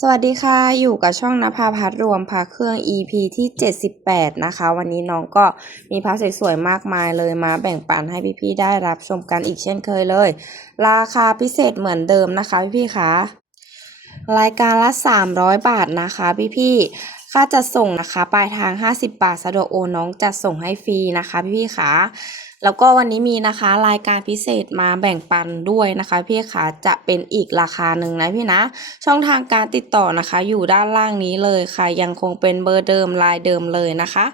สวัสดีค่ะ อยู่กับช่องนภาพัฒรวมพระเครื่อง EP ที่ 78 นะคะ วันนี้น้องก็มีพระสวยๆ มากมายเลยมาแบ่งปันให้พี่ๆ ได้รับชมกันอีกเช่นเคยเลย ราคาพิเศษเหมือนเดิมนะคะพี่ๆคะรายการละ 300 บาทนะคะพี่ๆ ค่าจะส่งนะคะ ปลายทาง 50 บาทสะดวกโอนน้องจะส่งให้ฟรีนะคะพี่ๆคะ แล้วก็วันนี้มีนะคะรายการพิเศษมาแบ่งปันด้วยนะคะพี่ขาจะเป็นอีกราคาหนึ่งนะพี่นะ ช่องทางการติดต่อนะคะ อยู่ด้านล่างนี้เลยค่ะยังคงเป็นเบอร์เดิมลายเดิมเลยนะคะ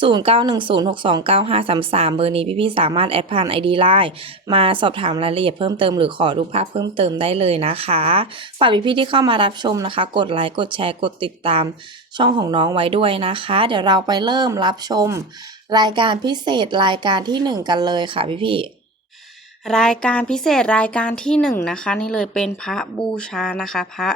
0910629533 เบอร์นี้พี่ๆสามารถแอดผ่าน ID ไลน์มาสอบถามรายละเอียดเพิ่มเติมหรือขอดูปภาพเพิ่มเติมได้เลยนะคะฝากพี่ๆที่เข้ามารับชมนะคะ กดไลค์กดแชร์กดติดตามช่องของน้องไว้ด้วยนะคะ เดี๋ยวเราไปเริ่มรับชม รายการพิเศษรายการที่หนึ่งกันเลยค่ะพี่พี่รายการพิเศษรายการที่หนึ่งนะคะ นี่เลยเป็นพระบูชานะคะ พระ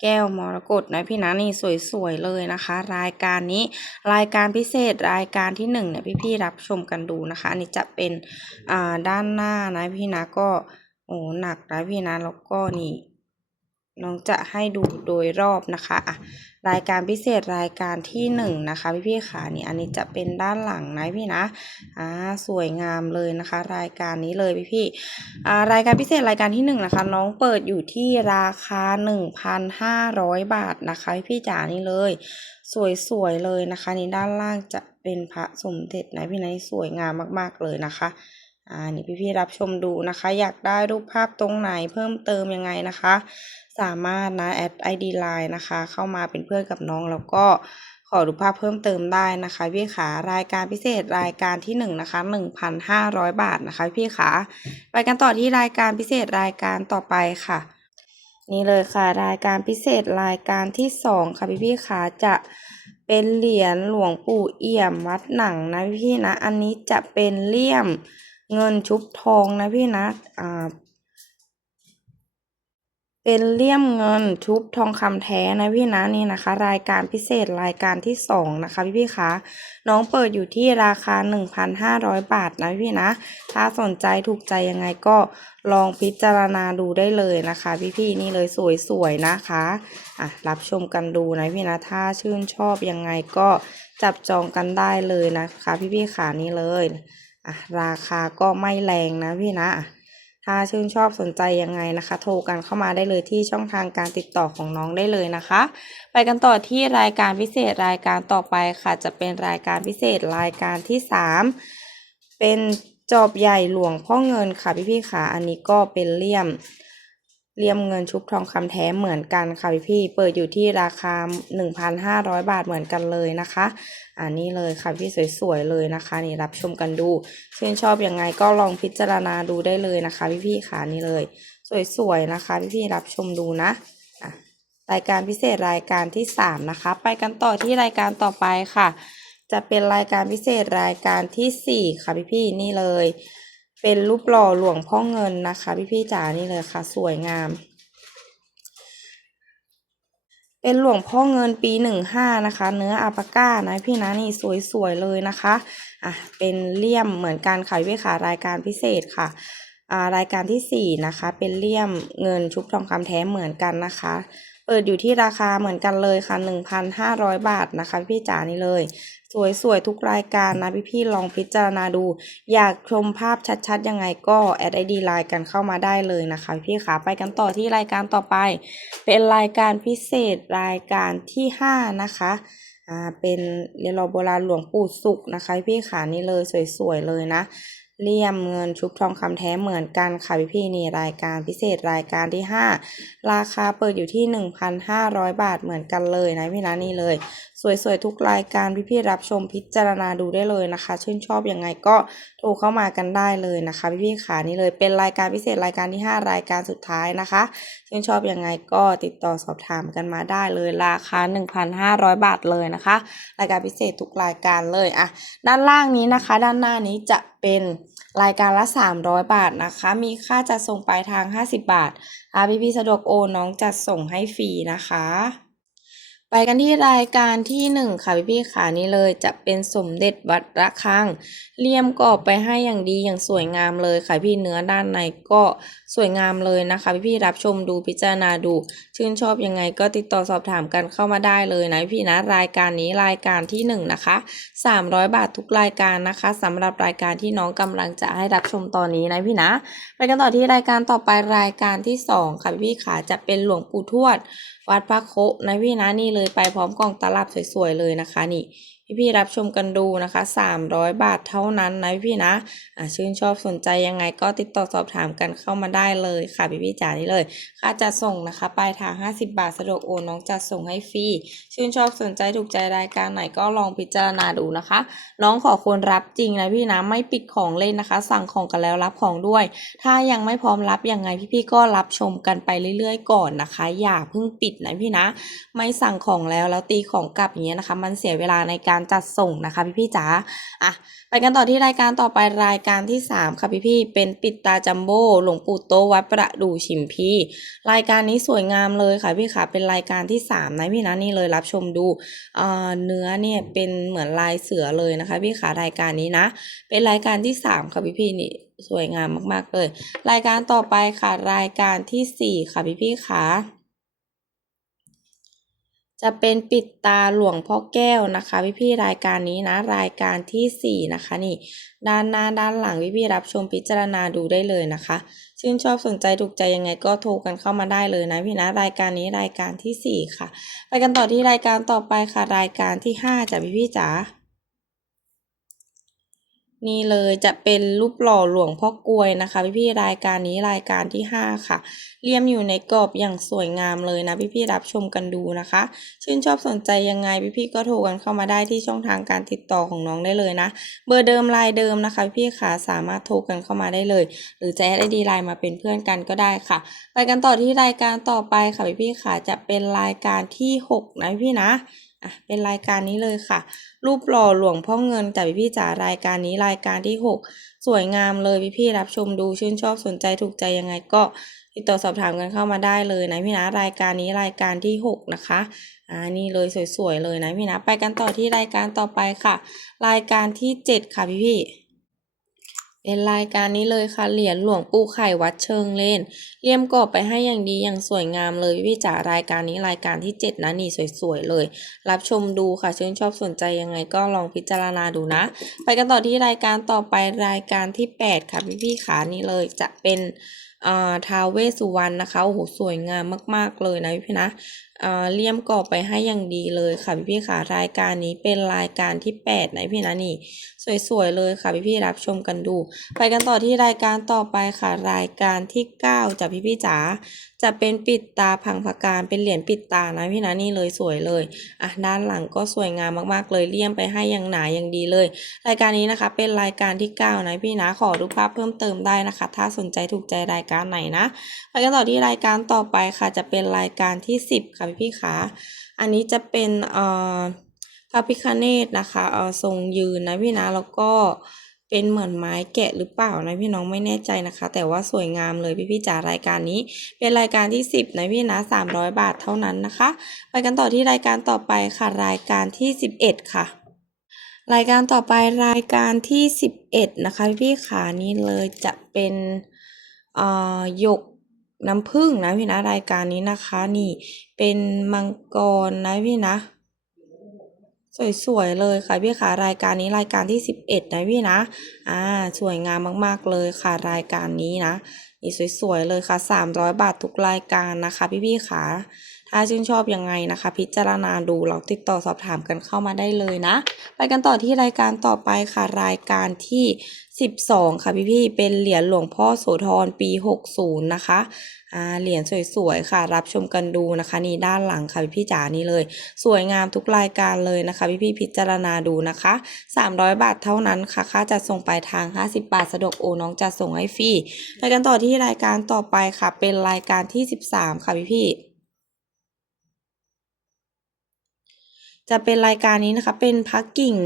แก้วมรกตนะพี่นะนี่สวยๆเลยนะคะ รายการนี้รายการพิเศษรายการที่หนึ่งเนี่ยพี่ๆรับชมกันดูนะคะอันนี้จะเป็นอ่าด้านหน้านะพี่นะก็โอ้หนักนะพี่นะแล้วก็นี่ น้องจะให้ดูโดยรอบนะคะอะรายการพิเศษรายการที่หนึ่งนะคะพี่พี่ขานี่อันนี้จะเป็นด้านหลังนะพี่นะอ่าสวยงามเลยนะคะ รายการนี้เลยพี่พี่อ่ารายการพิเศษรายการที่หนึ่งนะคะน้องเปิดอยู่ที่ราคาหนึ่งพันห้าร้อยบาทนะคะพี่พี่จ๋านี่เลย สวยๆเลยนะคะนี่ด้านล่างจะเป็นพระสมเด็จนะพี่นะสวยงามมากๆเลยนะคะอ่านี่พี่ๆรับชมดูนะคะ อยากได้รูปภาพตรงไหนเพิ่มเติมยังไงนะคะ สามารถนะแอด ID Line นะคะ เข้ามาเป็นเพื่อนกับน้องแล้วก็ขอดูภาพเพิ่มเติมได้นะคะพี่ขารายการพิเศษรายการที่หนึ่งนะคะหนึ่งพันห้าร้อยบาทนะคะพี่ขาไปกันต่อที่รายการพิเศษรายการต่อไปค่ะ นี่เลยค่ะ รายการพิเศษรายการที่สองค่ะพี่พี่ขาจะเป็นเหรียญหลวงปู่เอี่ยมวัดหนังนะพี่นะ อันนี้จะเป็นเลี่ยมเงินชุบทองนะพี่นะอ่า เป็นเลี่ยมเงินชุบทองคำแท้นะพี่นะนี่นะคะ รายการพิเศษรายการที่สองนะคะพี่พี่คะน้องเปิดอยู่ที่ราคา1,500บาทนะพี่นะ ถ้าสนใจถูกใจยังไงก็ลองพิจารณาดูได้เลยนะคะ พี่พี่นี่เลยสวยๆนะคะอะรับชมกันดูนะพี่นะถ้าชื่นชอบยังไงก็จับจองกันได้เลยนะคะ พี่พี่ขานี่เลยอะราคาก็ไม่แรงนะพี่นะ ถ้าชื่นชอบสนใจยังไงนะคะ โทรกันเข้ามาได้เลยที่ช่องทางการติดต่อของน้องได้เลยนะคะ ไปกันต่อที่รายการพิเศษรายการต่อไปค่ะ จะเป็นรายการพิเศษรายการที่สามเป็นจอบใหญ่หลวงพ่อเงินค่ะพี่พี่ๆค่ะอันนี้ก็เป็นเลี่ยม เลี่ยมเงินชุบทองคำแท้เหมือนกันค่ะพี่พี่ๆเปิดอยู่ที่ราคา 1,500 บาทเหมือนกันเลยนะคะอันนี้เลยค่ะพี่สวยๆเลยนะคะนี่รับชมกันดูชื่นชอบยังไงก็ลองพิจารณาดูได้เลยนะคะ พี่ๆค่ะนี่เลย สวยๆนะคะพี่ๆรับชมดูนะอะรายการพิเศษรายการที่สามนะคะ ไปกันต่อที่รายการต่อไปค่ะ จะเป็นรายการพิเศษรายการที่สี่ค่ะพี่ๆนี่เลย เป็นรูปหล่อหลวงพ่อเงินนะคะ พี่ๆจ๋านี่เลยค่ะ สวยงาม เป็นหลวงพ่อเงินปีหนึ่งห้านะคะ เนื้ออาปาก้านะพี่นะนี่สวยๆเลยนะคะอะเป็นเลี่ยมเหมือนกันค่ะพี่ขารายการพิเศษค่ะอ่ารายการที่สี่นะคะ เป็นเลี่ยมเงินชุบทองคำแท้เหมือนกันนะคะ เปิดอยู่ที่ราคาเหมือนกันเลยค่ะหนึ่งพันห้าร้อยบาทนะคะพี่จ๋านี่เลย สวยๆ ทุกรายการนะพี่ๆลองพิจารณาดู อยากชมภาพชัดๆ ยังไงก็แอดไอดีไลน์กันเข้ามาได้เลยนะคะพี่ขาไปกันต่อที่รายการต่อไป เป็นรายการพิเศษรายการที่ห้านะคะอ่าเป็นเรียนรอโบราณหลวงปู่สุขนะคะพี่ขานี่เลยสวยๆเลยนะ เลี่ยมเงินชุบทองคำแท้เหมือนกันค่ะพี่พี่นี่รายการพิเศษรายการที่ห้าราคาเปิดอยู่ที่หนึ่งพันห้าร้อยบาทเหมือนกันเลยนะพี่นะนี่เลย สวยๆ ทุกรายการพี่ๆรับชมพิจารณาดูได้เลยนะคะ ชื่นชอบยังไงก็โทรเข้ามากันได้เลยนะคะ พี่ๆขานี่เลยเป็นรายการพิเศษรายการที่ 5 รายการสุดท้ายนะคะชื่นชอบยังไงก็ติดต่อสอบถามกันมาได้เลยราคา 1,500 บาทเลยนะคะ รายการพิเศษทุกรายการเลยอะด้านล่างนี้นะคะ ด้านหน้านี้จะเป็น รายการละ 300 บาทนะคะ มีค่าจัดส่งปลายทาง 50 บาทอาพี่ๆสะดวกโอนน้องจัดส่งให้ฟรีนะคะ ไปกันที่รายการที่หนึ่งค่ะพี่พี่ขานี้เลยจะเป็นสมเด็จวัดระฆัง เลี่ยมกรอบไปให้อย่างดีอย่างสวยงามเลยค่ะพี่เนื้อด้านในก็สวยงามเลยนะคะ พี่พี่รับชมดูพิจารณาดู ชื่นชอบยังไงก็ติดต่อสอบถามกันเข้ามาได้เลยนะพี่นะรายการนี้รายการที่หนึ่งนะคะ 300 บาททุกรายการนะคะสำหรับรายการที่น้องกำลังจะให้รับชมตอนนี้นะพี่นะ ไปกันต่อที่รายการต่อไปรายการที่สองค่ะพี่ขาจะเป็นหลวงปู่ทวด วัดพระโคนะพี่นะนี่เลยไปพร้อมกล่องตลับสวยๆเลยนะคะนี่ พี่ๆรับชมกันดูนะคะ 300 บาทเท่านั้นนะพี่ๆนะะชื่นชอบสนใจยังไงก็ติดต่อสอบถามกันเข้ามาได้เลยค่ะพี่ๆจ๋านี่เลยค่าจะส่งนะคะปลายทาง 50 บาทสะดวกโอนน้องจะส่งให้ฟรีชื่นชอบสนใจถูกใจรายการไหนก็ลองพิจารณาดูนะคะ น้องขอควรรับจริงนะพี่นะไม่ปิดของเล่นนะคะ สั่งของกันแล้วรับของด้วย ถ้ายังไม่พร้อมรับยังไงพี่ๆก็รับชมกันไปเรื่อยๆ ก่อนนะคะ อย่าเพิ่งปิดนะพี่นะ ไม่สั่งของแล้วแล้วตีของกลับอย่างเงี้ยนะคะ มันเสียเวลาในการจัดส่งนะคะพี่ๆจ๋าอะไปกันต่อที่รายการต่อไปรายการที่สามค่ะพี่ๆเป็นปิดตาจัมโบ้หลวงปู่โตวัดประดู่ชิมพีรายการนี้สวยงามเลยค่ะพี่ค่ะเป็นรายการที่สามนะพี่นะนี่เลยรับชมดูเอ่อเนื้อเนี่ยเป็นเหมือนลายเสือเลยนะคะพี่ขารายการนี้นะ เป็นรายการที่สามค่ะพี่พี่นี่สวยงามมากๆเลย รายการต่อไปค่ะรายการที่สี่ค่ะพี่พี่ๆขา จะเป็นปิดตาหลวงพ่อแก้วนะคะ พี่พี่ๆรายการนี้นะ รายการที่สี่นะคะนี่ ด้านหน้าด้านหลังพี่พี่ๆรับชมพิจารณาดูได้เลยนะคะ ชื่นชอบสนใจถูกใจยังไงก็โทรกันเข้ามาได้เลยนะพี่นะรายการนี้รายการที่สี่ค่ะ ไปกันต่อที่รายการต่อไปค่ะ รายการที่ห้าจ้ะพี่พี่ๆจ๋า นี่เลยจะเป็นรูปหล่อหลวงพ่อกลวยนะคะพี่พี่ๆรายการนี้รายการที่ห้าค่ะเลี่ยมอยู่ในกรอบอย่างสวยงามเลยนะ พี่พี่ๆรับชมกันดูนะคะ ชื่นชอบสนใจยังไงพี่พี่ๆก็โทรกันเข้ามาได้ที่ช่องทางการติดต่อของน้องได้เลยนะ เบอร์เดิมไลน์เดิมนะคะพี่พี่ๆค่ะสามารถโทรกันเข้ามาได้เลย หรือจะแอดไอดีไลน์มาเป็นเพื่อนกันก็ได้ค่ะ ไปกันต่อที่รายการต่อไปค่ะพี่พี่ๆค่ะจะเป็นรายการที่หกนะพี่นะ อะเป็นรายการนี้เลยค่ะ รูปหล่อหลวงพ่อเงินแต่พี่พี่จ๋ารายการนี้รายการที่หกสวยงามเลยพี่พี่รับชมดูชื่นชอบสนใจถูกใจยังไงก็ติดต่อสอบถามกันเข้ามาได้เลยนะพี่นะรายการนี้รายการที่หกนะคะอ่านี่เลยสวยๆเลยนะพี่นะไปกันต่อที่รายการต่อไปค่ะ รายการที่เจ็ดค่ะพี่พี่ เป็นรายการนี้เลยค่ะ เหรียญหลวงปู่ไข่วัดเชิงเล่นเลี่ยมกรอบไปให้อย่างดีอย่างสวยงามเลยพี่จ๋ารายการนี้รายการที่ 7 นะนี่สวยๆเลย รับชมดูค่ะชื่นชอบสนใจยังไงก็ลองพิจารณาดูนะ ไปกันต่อที่รายการต่อไปรายการที่ 8 ค่ะพี่พี่ขานี่เลยจะเป็นอ่าท้าวเวสุวรรณนะคะโอ้โหสวยงามมาก ๆ เลยนะพี่พี่นะอ่าเลี่ยมกรอบไปให้อย่างดีเลยค่ะพี่พี่ๆขารายการนี้เป็นรายการที่ 8 นะพี่นะนี่สวยๆเลยค่ะพี่ๆรับชมกันดู ไปกันต่อที่รายการต่อไปค่ะรายการที่ 9จากพี่ๆจ๋าจะเป็นปิดตาพังพการเป็นเหรียญปิดตานะพี่นะนี่เลยสวยเลยอะด้านหลังก็สวยงามมากๆเลยเลี่ยมไปให้อย่างหนาอย่างดีเลย รายการนี้นะคะ เป็นรายการที่ 9 นะพี่นะขอดูปภาพเพิ่มเติมได้นะคะ ถ้าสนใจถูกใจรายการไหนนะไปกันต่อที่รายการต่อไปค่ะจะเป็นรายการที่ 10 ค่ะพี่ๆขาอันนี้จะเป็นเอ่อ พระพิคเนตนะคะเออทรงยืนนะพี่นะแล้วก็เป็นเหมือนไม้แกะหรือเปล่านะพี่น้องไม่แน่ใจนะคะ แต่ว่าสวยงามเลยพี่พี่จ๋ารายการนี้ เป็นรายการที่ 10นะพี่นะ300 บาทเท่านั้นนะคะ ไปกันต่อที่รายการต่อไปค่ะรายการที่ 11 ค่ะ รายการต่อไปรายการที่ 11 นะคะพี่พี่ขานี้เลยจะเป็นเอ่อหยกน้ำผึ้งนะพี่นะรายการนี้นะคะ นี่เป็นมังกรนะพี่นะ สวยๆเลยค่ะพี่ค่ะรายการนี้รายการที่ 11 นะพี่นะ อ่าสวยงามมากๆเลยค่ะรายการนี้นะนี่สวยๆเลยค่ะ 300 บาททุกรายการนะคะ พี่ๆค่ะ ถ้าชื่นชอบยังไงนะคะ พิจารณาดูเราติดต่อสอบถามกันเข้ามาได้เลยนะ ไปกันต่อที่รายการต่อไปค่ะรายการที่ 12 ค่ะพี่ๆเป็นเหรียญหลวงพ่อโสธรปี 60 นะคะอ่าเหรียญสวยๆ ค่ะ รับชมกันดูนะคะ นี่ด้านหลังค่ะพี่จ๋านี่เลย สวยงามทุกรายการเลยนะคะ พี่ๆพิจารณาดูนะคะ 300 บาทเท่านั้นค่ะ ค่าจัดส่งปลายทาง 50 บาทสะดวกโอนน้องจัดส่งให้ฟรีไปกันต่อที่รายการต่อไปค่ะ เป็นรายการที่ 13 ค่ะพี่ๆ จะเป็นรายการนี้นะคะ เป็นพักกิ่ง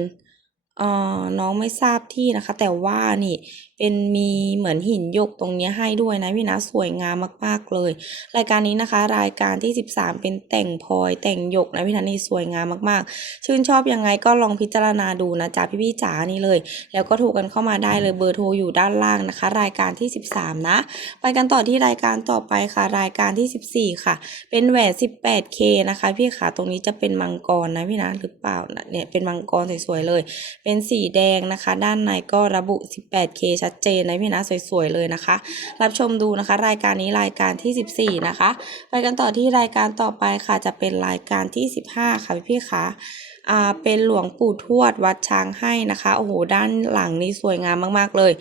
เอ่อน้องไม่ทราบที่นะคะ แต่ว่านี่เป็นมีเหมือนหินยกตรงนี้ให้ด้วยนะพี่นะสวยงามมาก ๆเลย รายการนี้นะคะ รายการที่ 13 เป็นแต่งพลอยแต่งยกนะพี่นะนี่สวยงามมากๆ ชื่นชอบยังไงก็ลองพิจารณาดูนะจ๊ะพี่ๆจ๋านี่เลย แล้วก็โทรกันเข้ามาได้เลยเบอร์โทรอยู่ด้านล่างนะคะ รายการที่ 13 นะ ไปกันต่อที่รายการต่อไปค่ะ รายการที่ 14 ค่ะ เป็นแหวน 18K นะคะ พี่ขาตรงนี้จะเป็นมังกรนะพี่นะหรือเปล่านะเนี่ยเป็นมังกรสวยๆเลย เป็นสีแดงนะคะ ด้านในก็ระบุ 18K ชัดเจนนะพี่นะสวยๆเลยนะคะ รับชมดูนะคะ รายการนี้รายการที่ 14 นะคะ ไปกันต่อที่รายการต่อไปค่ะจะเป็นรายการที่ 15 ค่ะพี่ๆคะอ่าเป็นหลวงปู่ทวดวัดช้างให้นะคะโอ้โหด้านหลังนี่สวยงามมากๆเลย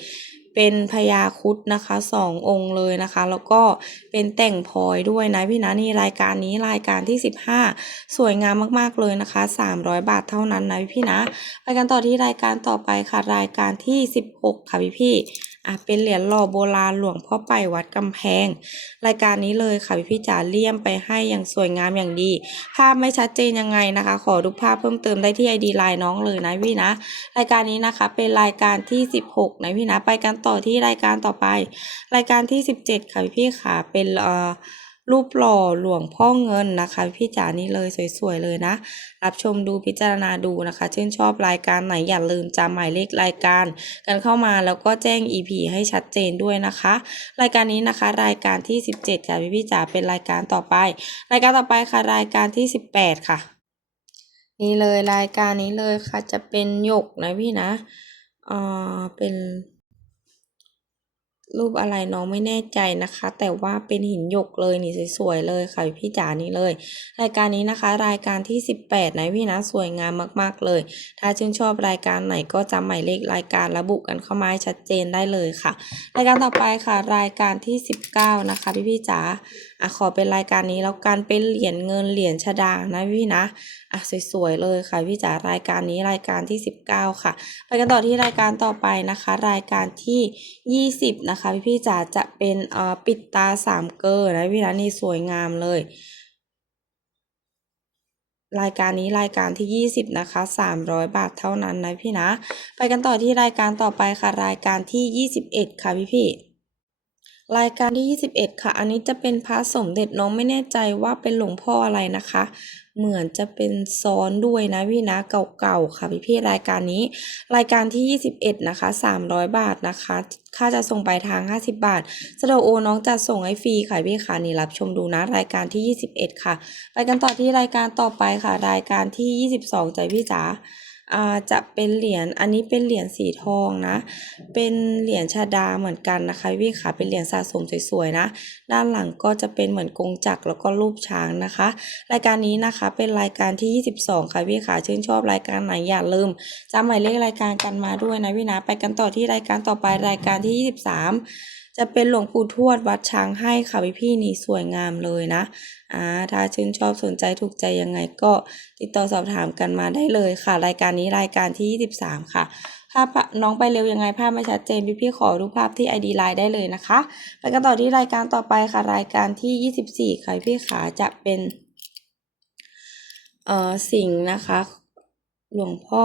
เป็นพญาคุดนะคะสององค์เลยนะคะ แล้วก็เป็นแต่งพลอยด้วยนะพี่นะนี่รายการนี้รายการที่ 15 สวยงามมากๆเลยนะคะ 300 บาทเท่านั้นนะพี่นะ ไปกันต่อที่รายการต่อไปค่ะรายการที่ 16 ค่ะพี่พี่ อะเป็นเหรียญหล่อโบราณหลวงพ่อไปวัดกำแพง รายการนี้เลยค่ะพี่พี่จ๋าเลี่ยมไปให้อย่างสวยงามอย่างดี ภาพไม่ชัดเจนยังไงนะคะ ขอดูภาพเพิ่มเติมได้ที่ไอดีไลน์น้องเลยนะพี่นะ รายการนี้นะคะเป็นรายการที่ 16 นะพี่นะ ไปกันต่อที่รายการต่อไป รายการที่ 17 ค่ะพี่พี่ๆค่ะเป็นเอ่อ รูปหล่อหลวงพ่อเงินนะคะ พี่จ๋านี่เลยสวยๆเลยนะ รับชมดูพิจารณาดูนะคะ ชื่นชอบรายการไหนอย่าลืมจำหมายเลขรายการ กันเข้ามาแล้วก็แจ้ง EP ให้ชัดเจนด้วยนะคะ รายการนี้นะคะ รายการที่ 17ค่ะพี่พี่จ๋าเป็นรายการต่อไป รายการต่อไปค่ะรายการที่ 18 ค่ะ นี่เลยรายการนี้เลยค่ะจะเป็นหยกนะพี่นะเอ่อเป็น รูปอะไรน้องไม่แน่ใจนะคะ แต่ว่าเป็นหินหยกเลยนี่สวยๆเลยค่ะพี่จ๋านี่เลย รายการนี้นะคะ รายการที่ 18นะพี่นะสวยงามมากๆเลย ถ้าชื่นชอบรายการไหนก็จำหมายเลขรายการระบุกันเข้ามาชัดเจนได้เลยค่ะ รายการต่อไปค่ะ รายการที่ 19 นะคะพี่พี่จ๋า อะขอเป็นรายการนี้แล้วกันเป็นเหรียญเงินเหรียญชดานะพี่นะอะสวยๆเลยค่ะพี่จ๋ารายการนี้รายการที่ 19 ค่ะ ไปกันต่อที่รายการต่อไปนะคะ รายการที่ 20 นะคะ พี่พี่จ๋าจะเป็นเอ่อปิดตาสามเกลอนะพี่นะนี่สวยงามเลยรายการนี้รายการที่ 20 นะคะ 300 บาทเท่านั้นนะพี่นะ ไปกันต่อที่รายการต่อไปค่ะ รายการที่ 21 ค่ะพี่พี่ รายการที่ 21 ค่ะ อันนี้จะเป็นพระสมเด็จน้องไม่แน่ใจว่าเป็นหลวงพ่ออะไรนะคะ เหมือนจะเป็นซ้อนด้วยนะพี่นะเก่าๆค่ะพี่พี่รายการนี้ รายการที่ 21 นะคะ 300 บาทนะคะ ค่าจะส่งปลายทาง 50 บาทสะดวกโอน้องจะส่งให้ฟรีค่ะพี่ค่ะนี่รับชมดูนะ รายการที่ 21 ค่ะ ไปกันต่อที่รายการต่อไปค่ะ รายการที่ 22ใจพี่จ๋า จะเป็นเหรียญอันนี้เป็นเหรียญสีทองนะ เป็นเหรียญชาดาเหมือนกันนะคะพี่ค่ะเป็นเหรียญสะสมสวยๆนะ ด้านหลังก็จะเป็นเหมือนกงจักรแล้วก็รูปช้างนะคะ รายการนี้นะคะเป็นรายการที่ 22 ค่ะพี่ค่ะชื่นชอบรายการไหนอย่าลืมจำหมายเลขรายการกันมาด้วยนะพี่นะไปกันต่อที่รายการต่อไปรายการที่ 23 จะเป็นหลวงปู่ทวดวัดช้างให้ค่ะพี่พี่นี่สวยงามเลยนะอ่าถ้าชื่นชอบสนใจถูกใจยังไงก็ติดต่อสอบถามกันมาได้เลยค่ะ รายการนี้รายการที่ 23 ค่ะภาพน้องไปเร็วยังไงภาพไม่ชัดเจนพี่พี่ขอรูปภาพที่ ID ไลน์ได้เลยนะคะ ไปกันต่อที่รายการต่อไปค่ะรายการที่ 24 ค่ะพี่ขาจะเป็นเอ่อสิงห์นะคะ หลวงพ่อ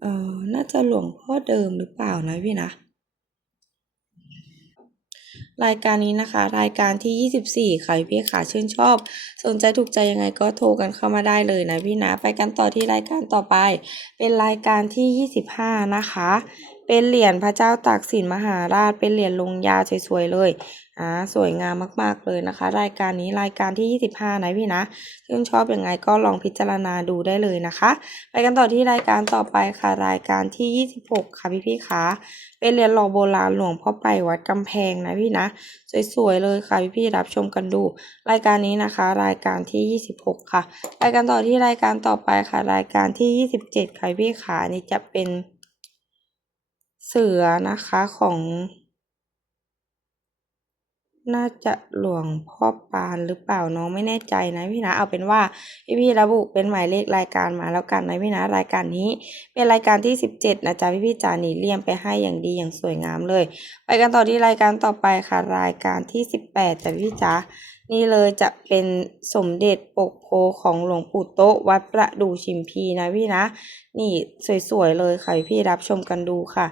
เอ่อน่าจะหลวงพ่อเดิมหรือเปล่านะพี่นะ รายการนี้นะคะ รายการที่ 24 ค่ะพี่ขาชื่นชอบ สนใจถูกใจยังไงก็โทรกันเข้ามาได้เลยนะพี่นะ ไปกันต่อที่รายการต่อไป เป็นรายการที่ 25 นะคะ เป็นเหรียญพระเจ้าตากสินมหาราช เป็นเหรียญลงยาสวยๆเลยอ่าสวยงามมากๆเลยนะคะ รายการนี้รายการที่ 25 นะพี่นะชื่นชอบยังไงก็ลองพิจารณาดูได้เลยนะคะ ไปกันต่อที่รายการต่อไปค่ะ รายการที่ 26 ค่ะพี่พี่คะ เป็นเรียนรอโบราณหลวงพ่อไปวัดกำแพงนะพี่นะ สวยๆเลยค่ะพี่พี่ๆรับชมกันดู รายการนี้นะคะ รายการที่ 26 ค่ะ รายการต่อที่รายการต่อไปค่ะ รายการที่ 27ค่ะพี่ขานี่จะเป็นเสือนะคะของ น่าจะหลวงพ่อปานหรือเปล่าน้องไม่แน่ใจนะพี่นะเอาเป็นว่าพี่พี่ระบุเป็นหมายเลขรายการมาแล้วกันนะพี่นะรายการนี้ เป็นรายการที่ 17นะจ๊ะพี่พี่จานีเลี่ยมไปให้อย่างดีอย่างสวยงามเลย ไปกันต่อที่รายการต่อไปค่ะรายการที่ 18จ้ะพี่จ๋านี่เลยจะเป็นสมเด็จปกโพของหลวงปู่โต๊ะวัดประดู่ชิมพีนะพี่นะ นี่สวยๆเลยค่ะพี่รับชมกันดูค่ะ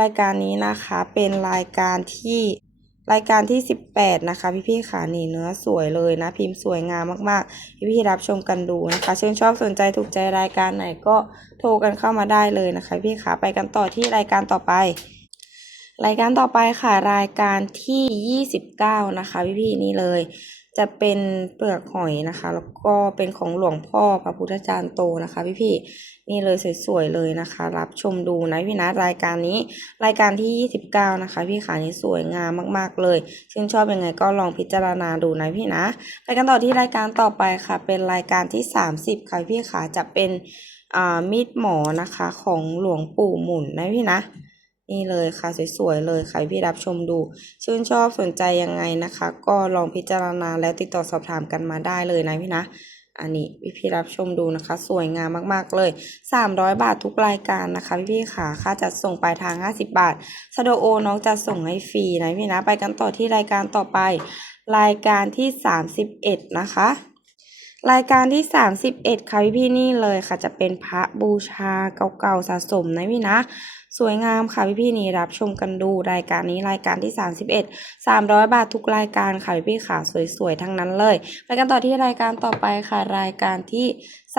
รายการนี้นะคะเป็นรายการที่ รายการที่ 18 นะคะ พี่ๆขานี่เนื้อสวยเลยนะ พิมพ์สวยงามมากๆ พี่ๆรับชมกันดูนะคะชื่นชอบสนใจถูกใจรายการไหนก็โทรกันเข้ามาได้เลยนะคะ พี่ขาไปกันต่อที่รายการต่อไป รายการต่อไปค่ะรายการที่ 29 นะคะ พี่ๆนี่เลย จะเป็นเปลือกหอยนะคะ แล้วก็เป็นของหลวงพ่อพระพุทธจารย์โตนะคะ พี่ๆนี่เลยสวยๆเลยนะคะ รับชมดูนะพี่นะรายการนี้รายการที่ 29 นะคะ พี่ขานี่สวยงามมากๆเลยชื่นชอบยังไงก็ลองพิจารณาดูนะพี่นะไปกันต่อที่รายการต่อไปค่ะ เป็นรายการที่ 30 ค่ะพี่ขาจะเป็นมีดหมอนะคะของหลวงปู่หมุนนะพี่นะ นี่เลยค่ะสวยๆเลยค่ะพี่รับชมดู ชื่นชอบสนใจยังไงนะคะ ก็ลองพิจารณาแล้วติดต่อสอบถามกันมาได้เลยนะพี่นะอันนี้พี่พี่รับชมดูนะคะ สวยงามมากๆเลย 300 บาททุกรายการนะคะ พี่พี่ขาค่าจัดส่งปลายทาง 50 บาทสโดโอน้องจะส่งให้ฟรีนะพี่นะไปกันต่อที่รายการต่อไป รายการที่ 31 นะคะ รายการที่ 31ค่ะพี่พี่นี่เลยค่ะจะเป็นพระบูชาเก่าๆสะสมนะพี่นะ สวยงามค่ะพี่พี่นี่รับชมกันดูรายการนี้รายการที่ 31 300 บาททุกรายการค่ะพี่พี่ขาสวยๆทั้งนั้นเลย ไปกันต่อที่รายการต่อไปค่ะรายการที่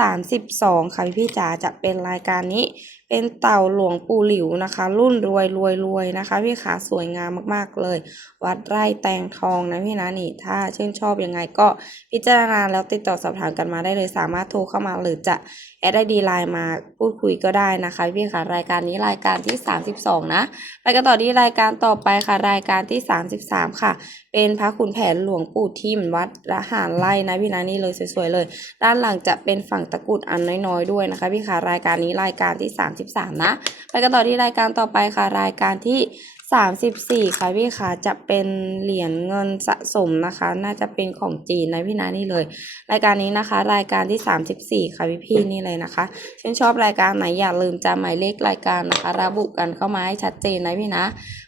32 ค่ะพี่พี่จ๋าจะเป็นรายการนี้ เป็นเต่าหลวงปู่หลิวนะคะ รุ่นรวยรวยรวยนะคะ พี่ขาสวยงามมากๆเลย วัดไร่แตงทองนะพี่นะนี่ ถ้าชื่นชอบยังไงก็พิจารณาแล้วติดต่อสอบถามกันมาได้เลยสามารถโทรเข้ามาหรือจะแอดไอดีไลน์มาพูดคุยก็ได้นะคะ พี่ค่ะรายการนี้รายการที่ 32 นะไปกันต่อที่รายการต่อไปค่ะรายการที่ 33 ค่ะ เป็นพระขุนแผนหลวงปู่ทิมวัดระหารไล่นะพี่นะนี่เลยสวยๆเลย ด้านหลังจะเป็นฝั่งตะกุดอันน้อยๆด้วยนะคะพี่ค่ะรายการนี้รายการที่ 33 นะ ไปกันต่อที่รายการต่อไปค่ะรายการที่ 34 ค่ะพี่ค่ะจะเป็นเหรียญเงินสะสมนะคะ น่าจะเป็นของจีนนะพี่นะนี่เลย รายการนี้นะคะ รายการที่ 34 ค่ะพี่พี่นี่เลยนะคะชื่นชอบรายการไหนอย่าลืมจำหมายเลขรายการนะคะ ระบุกันเข้ามาให้ชัดเจนนะพี่นะ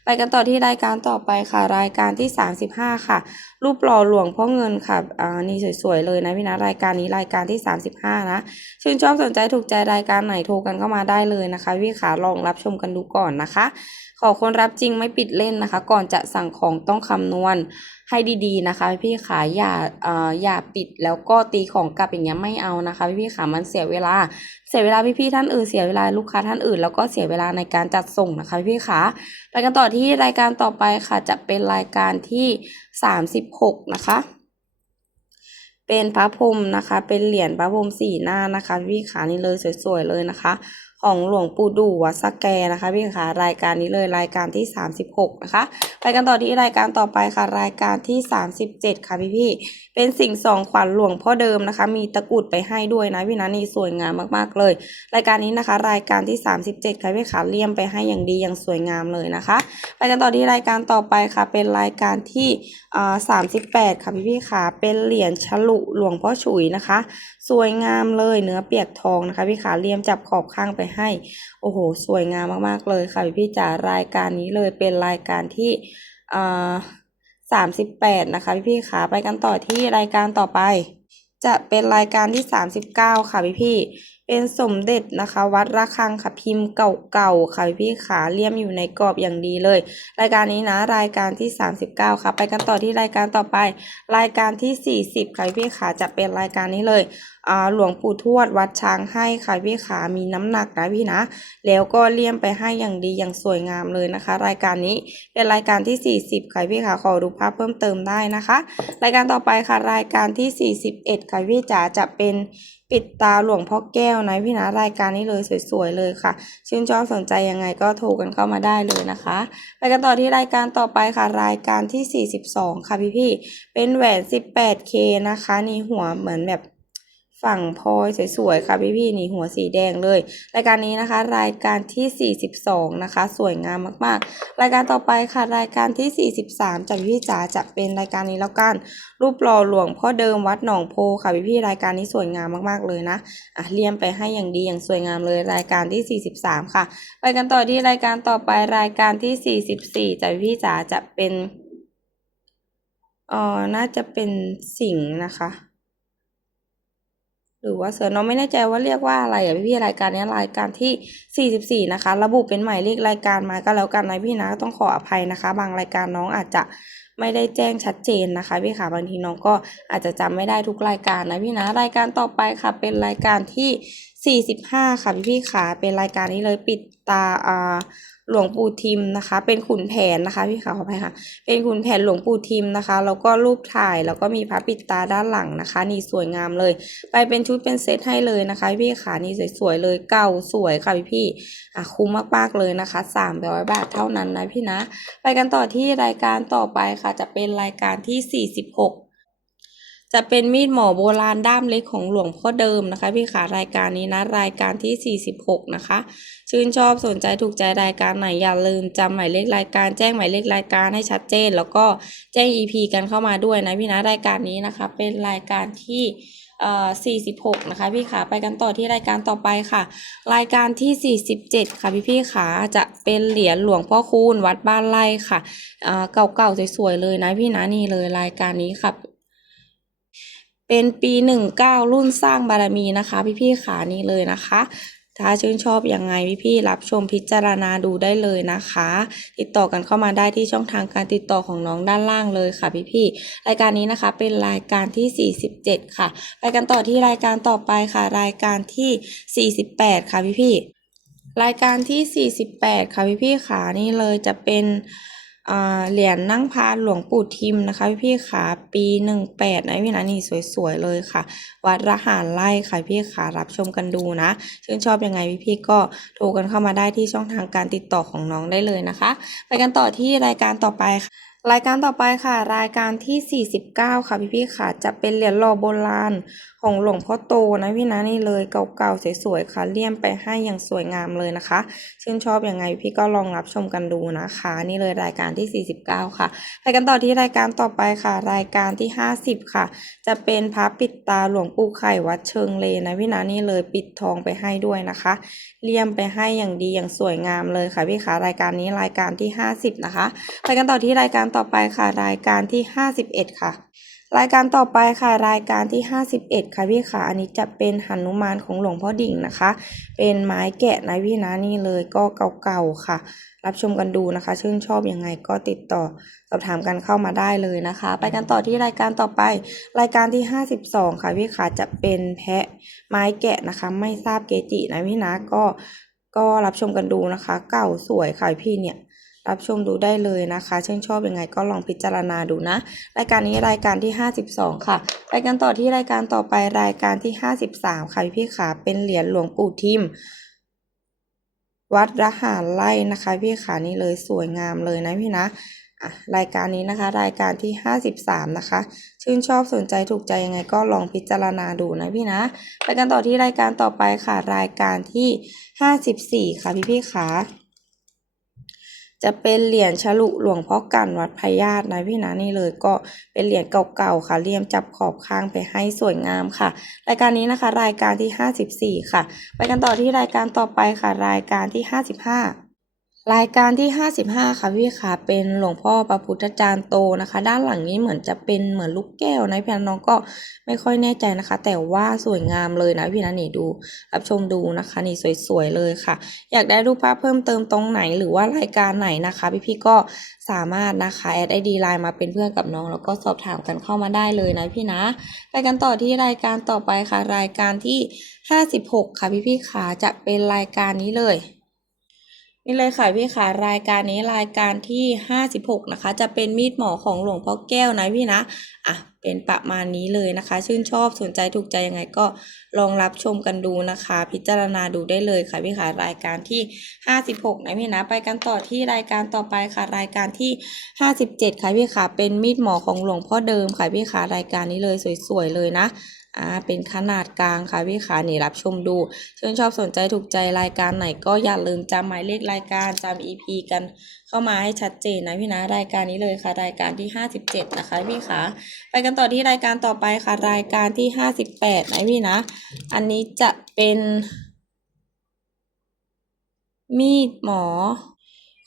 ไปกันต่อที่รายการต่อไปค่ะ รายการที่ 35 ค่ะ รูปหล่อหลวงพ่อเงินค่ะอ่านี่สวยๆเลยนะพี่นะรายการนี้รายการที่ 35 นะชื่นชอบสนใจถูกใจรายการไหนโทรกันเข้ามาได้เลยนะคะพี่ขาลองรับชมกันดูก่อนนะคะ ขอคนรับจริงไม่ปิดเล่นนะคะ ก่อนจะสั่งของต้องคำนวณให้ดีๆนะคะ พี่ขาอย่าเอ่ออย่าปิดแล้วก็ตีของกลับอย่างเงี้ยไม่เอานะคะ พี่ขามันเสียเวลา เสียเวลาพี่ๆท่านอื่นเสียเวลาลูกค้าท่านอื่น แล้วก็เสียเวลาในการจัดส่งนะคะ พี่ขาไปกันต่อที่รายการต่อไปค่ะจะเป็นรายการที่ 36 นะคะเป็นพระพรมนะคะ เป็นเหรียญพระพรมสี่หน้านะคะ พี่ขานี่เลยสวยๆเลยนะคะ ของหลวงปู่ดูวัดสแกนะคะพี่ขารายการนี้เลยรายการที่ 36 นะคะ ไปกันต่อที่รายการต่อไปค่ะ รายการที่ 37 ค่ะพี่พี่เป็นสิ่งสองขวัญหลวงพ่อเดิมนะคะ มีตะกุดไปให้ด้วยนะพี่นะนี่สวยงามมากๆเลย รายการนี้นะคะ รายการที่ 37 ค่ะพี่ขาเลี่ยมไปให้อย่างดีอย่างสวยงามเลยนะคะ ไปกันต่อที่รายการต่อไปค่ะ เป็นรายการที่อ่า38ค่ะพี่พี่ๆค่ะเป็นเหรียญฉลุหลวงพ่อฉุยนะคะ สวยงามเลยเนื้อเปียกทองนะคะพี่ขาเลี่ยมจับขอบข้างไปให้ โอ้โห สวยงามมากๆเลยค่ะพี่พี่จ๋ารายการนี้เลยเป็นรายการที่อ่าสามสิบแปดนะคะพี่พี่ขาไปกันต่อที่รายการต่อไป จะเป็นรายการที่สามสิบเก้าค่ะพี่พี่ เป็นสมเด็จนะคะ วัดระฆังค่ะพิมพ์เก่าๆค่ะพี่ขาเลี่ยมอยู่ในกรอบอย่างดีเลย รายการนี้นะรายการที่ 39 ค่ะ ไปกันต่อที่รายการต่อไป รายการที่ 40 ค่ะพี่ขาจะเป็นรายการนี้เลยอ่าหลวงปู่ทวดวัดช้างให้ค่ะพี่ขามีน้ำหนักนะพี่นะ แล้วก็เลี่ยมไปให้อย่างดีอย่างสวยงามเลยนะคะ รายการนี้เป็นรายการที่ 40 ค่ะพี่ขาขอดูภาพเพิ่มเติมได้นะคะ รายการต่อไปค่ะรายการที่ 41 ค่ะพี่จ๋าจะเป็น ปิดตาหลวงพ่อแก้วนะพี่นะรายการนี้เลยสวยๆเลยค่ะ ชื่นชอบสนใจยังไงก็โทรกันเข้ามาได้เลยนะคะ ไปกันต่อที่รายการต่อไปค่ะ รายการที่ 42 ค่ะพี่พี่ๆเป็นแหวน 18K นะคะนี่หัวเหมือนแบบ ฝั่งพลอยสวยๆค่ะพี่พี่ๆนี่หัวสีแดงเลย รายการนี้นะคะ รายการที่ 42 นะคะ สวยงามมากๆ รายการต่อไปค่ะรายการที่ 43จากพี่พี่จ๋าจะเป็นรายการนี้แล้วกัน รูปหล่อหลวงพ่อเดิมวัดหนองโพค่ะพี่พี่ๆรายการนี้สวยงามมากๆเลยนะอะเลี่ยมไปให้อย่างดีอย่างสวยงามเลยรายการที่ 43 ค่ะ ไปกันต่อที่รายการต่อไปรายการที่ 44จากพี่จ๋าจะเป็นเอ่อน่าจะเป็นสิงนะคะ หรือว่าเสือน้องไม่แน่ใจว่าเรียกว่าอะไรอะพี่พี่ๆรายการนี้รายการที่ 44 นะคะ ระบุเป็นหมายเลขรายการมาก็แล้วกันนะพี่นะต้องขออภัยนะคะ บางรายการน้องอาจจะไม่ได้แจ้งชัดเจนนะคะพี่ค่ะบางทีน้องก็อาจจะจำไม่ได้ทุกรายการนะพี่นะรายการต่อไปค่ะ เป็นรายการที่ 45 ค่ะพี่พี่ๆค่ะเป็นรายการนี้เลยปิดตาอ่า หลวงปู่ทิมนะคะ เป็นขุนแผนนะคะพี่ค่ะขออภัยค่ะ เป็นขุนแผนหลวงปู่ทิมนะคะ แล้วก็รูปถ่ายแล้วก็มีพระปิดตาด้านหลังนะคะ นี่สวยงามเลย ไปเป็นชุดเป็นเซตให้เลยนะคะ พี่ขานี่สวยๆเลยเก่าสวยค่ะพี่พี่อะคุ้มมากๆเลยนะคะสามร้อยบาทเท่านั้นนะพี่นะ ไปกันต่อที่รายการต่อไปค่ะ จะเป็นรายการที่46จะเป็นมีดหมอโบราณด้ามเล็กของหลวงพ่อเดิมนะคะ พี่ขารายการนี้นะรายการที่ 46 นะคะ ชื่นชอบสนใจถูกใจรายการไหนอย่าลืมจำหมายเลขรายการแจ้งหมายเลขรายการให้ชัดเจน แล้วก็แจ้ง EP กันเข้ามาด้วยนะพี่นะรายการนี้นะคะ เป็นรายการที่เอ่อ46 นะคะพี่ขาไปกันต่อที่รายการต่อไปค่ะ รายการที่ 47 ค่ะพี่พี่ขาจะเป็นเหรียญหลวงพ่อคูณวัดบ้านไร่ค่ะอ่าเก่าๆสวยๆเลยนะพี่นะนี่เลยรายการนี้ค่ะเป็นปีหนึ่งเก้ารุ่นสร้างบารมีนะคะ พี่พี่ๆขานี่เลยนะคะ ถ้าชื่นชอบยังไงพี่พี่ๆรับชมพิจารณาดูได้เลยนะคะ ติดต่อกันเข้ามาได้ที่ช่องทางการติดต่อของน้องด้านล่างเลยค่ะพี่พี่ๆรายการนี้นะคะเป็นรายการที่ 47 ค่ะ ไปกันต่อที่รายการต่อไปค่ะ รายการที่ 48 ค่ะพี่พี่ๆรายการที่ 48 ค่ะพี่พี่ๆขานี่เลยจะเป็น เหรียญนั่งพานหลวงปู่ทิมนะคะพี่ขาปีหนึ่งแปดนะพี่นะนี่สวยๆเลยค่ะ วัดระหารไล่ค่ะพี่ขารับชมกันดูนะชื่นชอบยังไงพี่พี่ก็โทรกันเข้ามาได้ที่ช่องทางการติดต่อของน้องได้เลยนะคะ ไปกันต่อที่รายการต่อไปค่ะ รายการต่อไปค่ะ รายการที่ 49 ค่ะพี่พี่ค่ะ จะเป็นเหรียญหล่อโบราณของหลวงพ่อโตนะพี่นะนี่เลยเก่าๆสวยๆค่ะเลี่ยมไปให้อย่างสวยงามเลยนะคะ ชื่นชอบยังไงพี่ก็ลองรับชมกันดูนะคะ นี่เลยรายการที่ 49 ค่ะไปกันต่อที่รายการต่อไปค่ะ รายการที่ 50 ค่ะ จะเป็นพระปิดตาหลวงปู่ไข่วัดเชิงเลนะพี่นะนี่เลยปิดทองไปให้ด้วยนะคะ เลี่ยมไปให้อย่างดีอย่างสวยงามเลยค่ะพี่คะรายการนี้รายการที่ 50 นะคะ ไปกันต่อที่รายการต่อไปค่ะรายการที่ 51 ค่ะ รายการต่อไปค่ะรายการที่ 51 ค่ะพี่ค่ะอันนี้จะเป็นหนุมานของหลวงพ่อดิ่งนะคะ เป็นไม้แกะนะพี่นะนี่เลยก็เก่าๆค่ะ รับชมกันดูนะคะ ชื่นชอบยังไงก็ติดต่อสอบถามกันเข้ามาได้เลยนะคะ ไปกันต่อที่รายการต่อไป รายการที่ 52 ค่ะพี่ค่ะจะเป็นแพะไม้แกะนะคะ ไม่ทราบเกจินะพี่นะก็ก็รับชมกันดูนะคะ เก่าสวยค่ะพี่เนี่ย รับชมดูได้เลยนะคะชื่นชอบยังไงก็ลองพิจารณาดูนะ รายการนี้รายการที่ 52 ค่ะ ไปกันต่อที่รายการต่อไปรายการที่ 53 ค่ะพี่ขาเป็นเหรียญหลวงปู่ทิม วัดระหารไร่นะคะ พี่ขานี่เลยสวยงามเลยนะพี่นะอะรายการนี้นะคะ รายการที่ 53 นะคะ ชื่นชอบสนใจถูกใจยังไงก็ลองพิจารณาดูนะพี่นะ ไปกันต่อที่รายการต่อไปค่ะ รายการที่ 54 ค่ะพี่พี่ขา จะเป็นเหรียญฉลุหลวงพ่อกันวัดพญาตนะพี่นะนี่เลยก็เป็นเหรียญเก่าๆค่ะเลี่ยมจับขอบข้างไปให้สวยงามค่ะ รายการนี้นะคะ รายการที่ 54 ค่ะ ไปกันต่อที่รายการต่อไปค่ะ รายการที่ 55 รายการที่ 55 ค่ะพี่ค่ะเป็นหลวงพ่อพระพุทธจารย์โตนะคะ ด้านหลังนี้เหมือนจะเป็นเหมือนลูกแก้วนะพี่นะน้องก็ไม่ค่อยแน่ใจนะคะ แต่ว่าสวยงามเลยนะพี่นะนี่ดู รับชมดูนะคะนี่สวยๆเลยค่ะ อยากได้รูปภาพเพิ่มเติมตรงไหนหรือว่ารายการไหนนะคะ พี่ๆก็สามารถนะคะแอดไอดีไลน์มาเป็นเพื่อนกับน้อง แล้วก็สอบถามกันเข้ามาได้เลยนะพี่นะไปกันต่อที่รายการต่อไปค่ะ รายการที่ 56 ค่ะพี่ๆขาจะเป็นรายการนี้เลย นี่เลยค่ะพี่ขารายการนี้รายการที่ 56 นะคะ จะเป็นมีดหมอของหลวงพ่อแก้วนะพี่นะอะเป็นประมาณนี้เลยนะคะ ชื่นชอบสนใจถูกใจยังไงก็ลองรับชมกันดูนะคะ พิจารณาดูได้เลยค่ะพี่ขารายการที่ 56 นะพี่นะ ไปกันต่อที่รายการต่อไปค่ะ รายการที่ 57 ค่ะพี่ขาเป็นมีดหมอของหลวงพ่อเดิมค่ะพี่ขารายการนี้เลยสวยๆเลยนะ อ่าเป็นขนาดกลางค่ะพี่ขานี่รับชมดูชื่นชอบสนใจถูกใจรายการไหนก็อย่าลืมจำหมายเลขรายการจำ EP กันเข้ามาให้ชัดเจนนะพี่นะรายการนี้เลยค่ะ รายการที่ 57 นะคะพี่ขาไปกันต่อที่รายการต่อไปค่ะ รายการที่ 58นะพี่นะ อันนี้จะเป็น มีดหมอ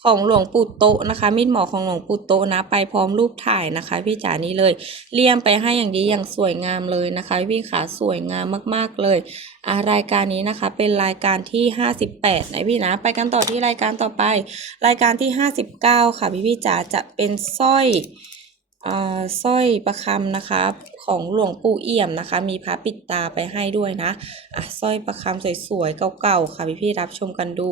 ของหลวงปู่โตนะคะ มีดหมอของหลวงปู่โตนะ ไปพร้อมรูปถ่ายนะคะ พี่จ๋านี่เลยเลี่ยมไปให้อย่างดีอย่างสวยงามเลยนะคะ พี่ขาสวยงามมากๆเลยอารายการนี้นะคะเป็นรายการที่ 58นะพี่นะ ไปกันต่อที่รายการต่อไป รายการที่ 59 ค่ะพี่พี่จ๋าจะเป็นสร้อย อ่าสร้อยประคำนะคะ ของหลวงปู่เอี่ยมนะคะ มีพระปิดตาไปให้ด้วยนะอะสร้อยประคำสวยๆเก่าๆค่ะพี่พี่ๆรับชมกันดู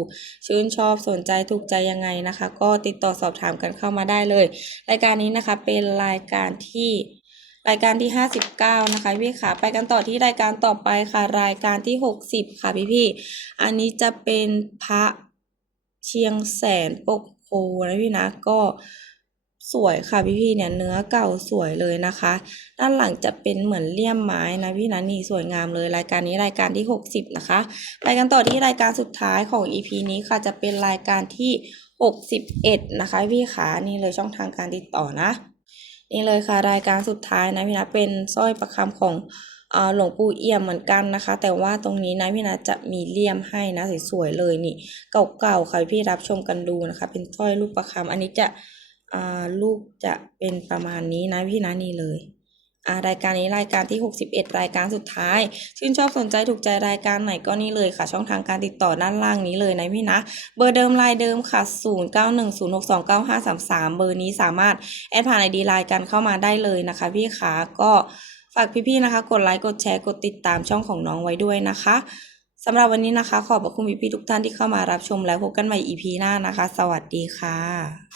ชื่นชอบสนใจถูกใจยังไงนะคะ ก็ติดต่อสอบถามกันเข้ามาได้เลย รายการนี้นะคะเป็นรายการที่รายการที่ 59 นะคะพี่ค่ะ ไปกันต่อที่รายการต่อไปค่ะ รายการที่ 60 ค่ะพี่พี่ๆอันนี้จะเป็นพระเชียงแสนปกโพนะพี่นะก็ สวยค่ะพี่พี่เนี่ยเนื้อเก่าสวยเลยนะคะ ด้านหลังจะเป็นเหมือนเลี่ยมไม้นะพี่นะนี่สวยงามเลยรายการนี้รายการที่ 60 นะคะ ไปกันต่อที่รายการสุดท้ายของ EP นี้ค่ะจะเป็นรายการที่ 61 นะคะพี่ขานี่เลยช่องทางการติดต่อนะ นี่เลยค่ะรายการสุดท้ายนะพี่นะเป็นสร้อยประคำของหลวงปู่เอี่ยมเหมือนกันนะคะ แต่ว่าตรงนี้นะพี่นะจะมีเลี่ยมให้นะสวยๆเลยนี่เก่าๆค่ะพี่รับชมกันดูนะคะ เป็นสร้อยลูกประคำอันนี้จะ ลูกจะเป็นประมาณนี้นะพี่นะนี่เลยรายการนี้รายการที่ 61 รายการสุดท้าย ชื่นชอบสนใจถูกใจรายการไหนก็นี่เลยค่ะ ช่องทางการติดต่อด้านล่างนี้เลยนะพี่นะ เบอร์เดิมลายเดิมค่ะ 0910629533 เบอร์นี้สามารถแอดผ่านไอดีไลน์กันเข้ามาได้เลยนะคะ พี่ขาก็ฝากพี่ๆนะคะ กดไลค์กดแชร์กดติดตามช่องของน้องไว้ด้วยนะคะสำหรับวันนี้นะคะ ขอบพระคุณพี่ๆทุกท่านที่เข้ามารับชมแล้วพบกันใหม่ EP หน้านะคะ สวัสดีค่ะ